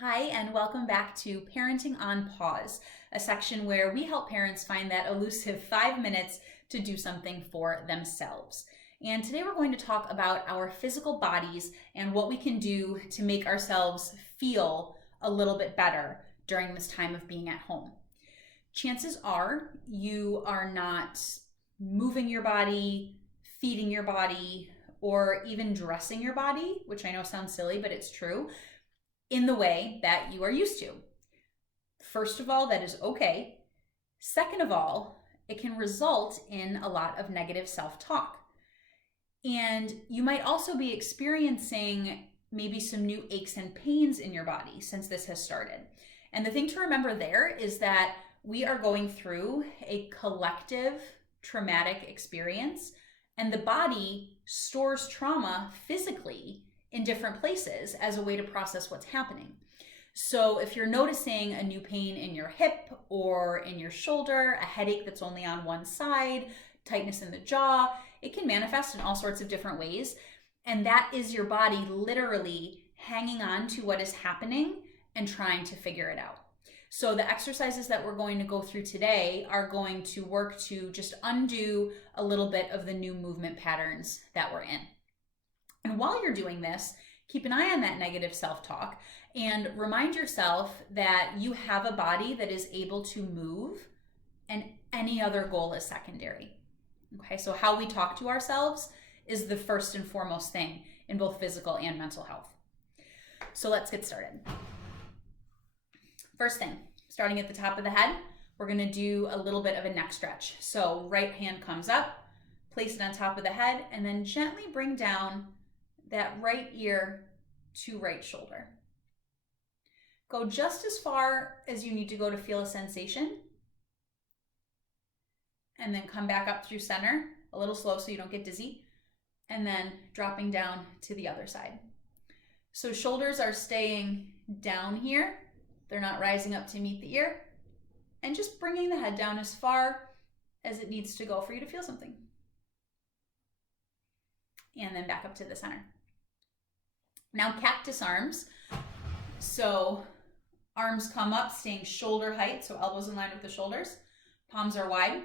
Hi, and welcome back to Parenting on Pause, a section where we help parents find that elusive 5 minutes to do something for themselves. And today we're going to talk about our physical bodies and what we can do to make ourselves feel a little bit better during this time of being at home. Chances are you are not moving your body, feeding your body, or even dressing your body, which I know sounds silly, but it's true, in the way that you are used to. First of all, that is okay. Second of all, it can result in a lot of negative self-talk. And you might also be experiencing maybe some new aches and pains in your body since this has started. And the thing to remember there is that we are going through a collective traumatic experience, and the body stores trauma physically in different places as a way to process what's happening. So if you're noticing a new pain in your hip or in your shoulder, a headache that's only on one side, tightness in the jaw, it can manifest in all sorts of different ways. And that is your body literally hanging on to what is happening and trying to figure it out. So the exercises that we're going to go through today are going to work to just undo a little bit of the new movement patterns that we're in. And while you're doing this, keep an eye on that negative self-talk and remind yourself that you have a body that is able to move and any other goal is secondary. Okay, so how we talk to ourselves is the first and foremost thing in both physical and mental health. So let's get started. First thing, starting at the top of the head, we're going to do a little bit of a neck stretch. So right hand comes up, place it on top of the head, and then gently bring down that right ear to right shoulder. Go just as far as you need to go to feel a sensation. And then come back up through center, a little slow so you don't get dizzy. And then dropping down to the other side. So shoulders are staying down here. They're not rising up to meet the ear. And just bringing the head down as far as it needs to go for you to feel something. And then back up to the center. Now cactus arms. So arms come up, staying shoulder height, so elbows in line with the shoulders. Palms are wide.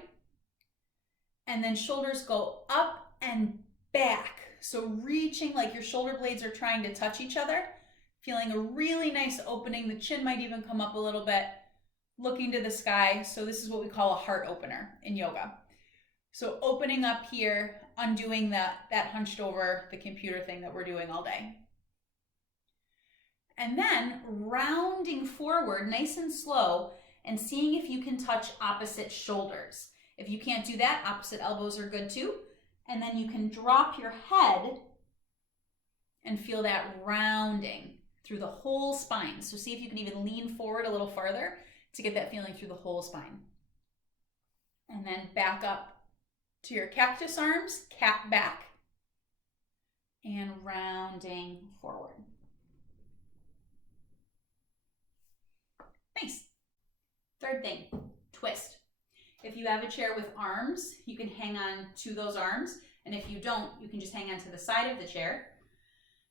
And then shoulders go up and back. So reaching like your shoulder blades are trying to touch each other. Feeling a really nice opening. The chin might even come up a little bit. Looking to the sky. So this is what we call a heart opener in yoga. So opening up here, undoing that hunched over the computer thing that we're doing all day. And then rounding forward nice and slow and seeing if you can touch opposite shoulders. If you can't do that, opposite elbows are good too. And then you can drop your head and feel that rounding through the whole spine. So see if you can even lean forward a little farther to get that feeling through the whole spine. And then back up to your cactus arms, cat back, and rounding forward. Nice. Third thing, twist. If you have a chair with arms, you can hang on to those arms. And if you don't, you can just hang on to the side of the chair.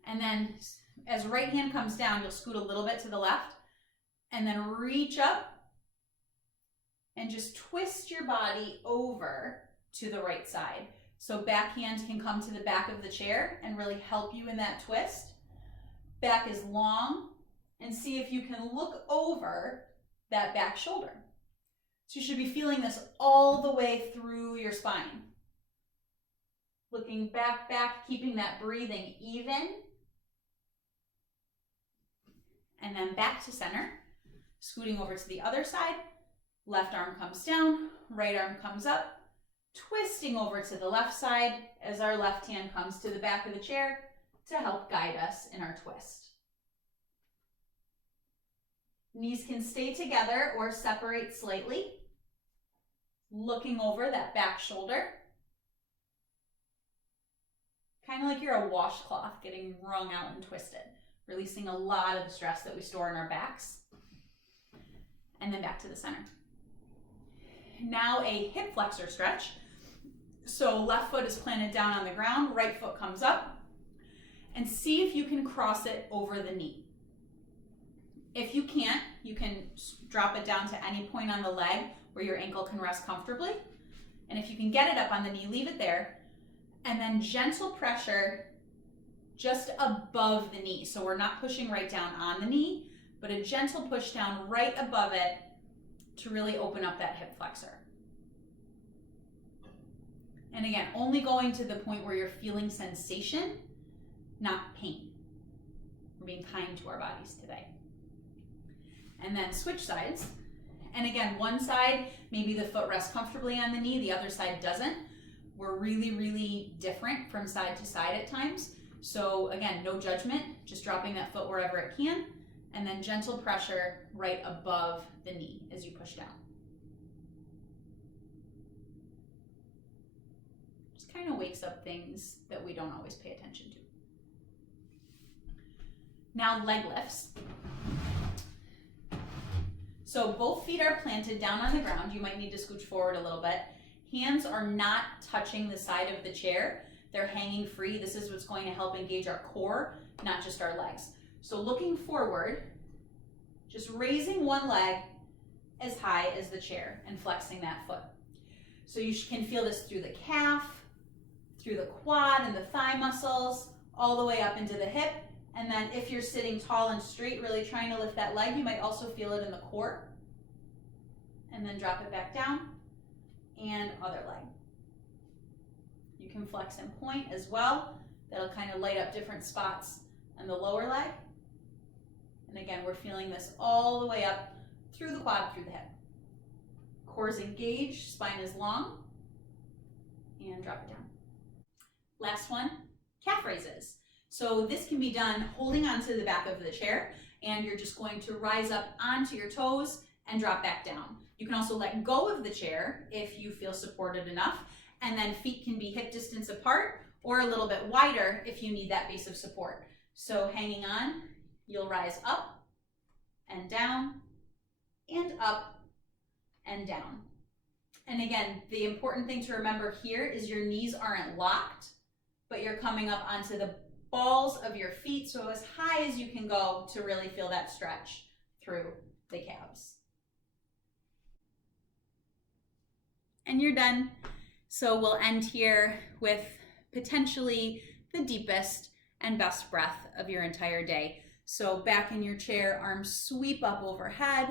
And then as right hand comes down, you'll scoot a little bit to the left and then reach up and just twist your body over to the right side. So back hand can come to the back of the chair and really help you in that twist. Back is long. And see if you can look over that back shoulder. So you should be feeling this all the way through your spine. Looking back, keeping that breathing even. And then back to center. Scooting over to the other side. Left arm comes down, right arm comes up. Twisting over to the left side as our left hand comes to the back of the chair to help guide us in our twist. Knees can stay together or separate slightly. Looking over that back shoulder. Kind of like you're a washcloth getting wrung out and twisted. Releasing a lot of the stress that we store in our backs. And then back to the center. Now a hip flexor stretch. So left foot is planted down on the ground, right foot comes up. And see if you can cross it over the knee. If you can't, you can drop it down to any point on the leg where your ankle can rest comfortably. And if you can get it up on the knee, leave it there. And then gentle pressure just above the knee. So we're not pushing right down on the knee, but a gentle push down right above it to really open up that hip flexor. And again, only going to the point where you're feeling sensation, not pain. We're being kind to our bodies today. And then switch sides. And again, one side, maybe the foot rests comfortably on the knee, the other side doesn't. We're really, really different from side to side at times. So again, no judgment, just dropping that foot wherever it can, and then gentle pressure right above the knee as you push down. Just kind of wakes up things that we don't always pay attention to. Now leg lifts. So both feet are planted down on the ground. You might need to scooch forward a little bit. Hands are not touching the side of the chair. They're hanging free. This is what's going to help engage our core, not just our legs. So looking forward, just raising one leg as high as the chair and flexing that foot. So you can feel this through the calf, through the quad and the thigh muscles, all the way up into the hip. And then if you're sitting tall and straight, really trying to lift that leg, you might also feel it in the core. And then drop it back down, and other leg. You can flex and point as well. That'll kind of light up different spots on the lower leg. And again, we're feeling this all the way up through the quad, through the hip. Core is engaged, spine is long, and drop it down. Last one, calf raises. So this can be done holding onto the back of the chair, and you're just going to rise up onto your toes and drop back down. You can also let go of the chair if you feel supported enough, and then feet can be hip distance apart or a little bit wider if you need that base of support. So hanging on, you'll rise up and down and up and down. And again, the important thing to remember here is your knees aren't locked, but you're coming up onto the balls of your feet, so as high as you can go to really feel that stretch through the calves. And you're done. So we'll end here with potentially the deepest and best breath of your entire day. So back in your chair, arms sweep up overhead.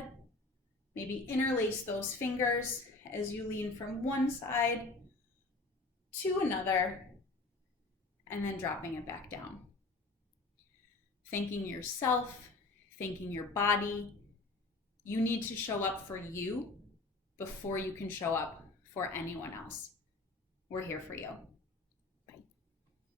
Maybe interlace those fingers as you lean from one side to another, and then dropping it back down. Thanking yourself, thanking your body. You need to show up for you before you can show up for anyone else. We're here for you.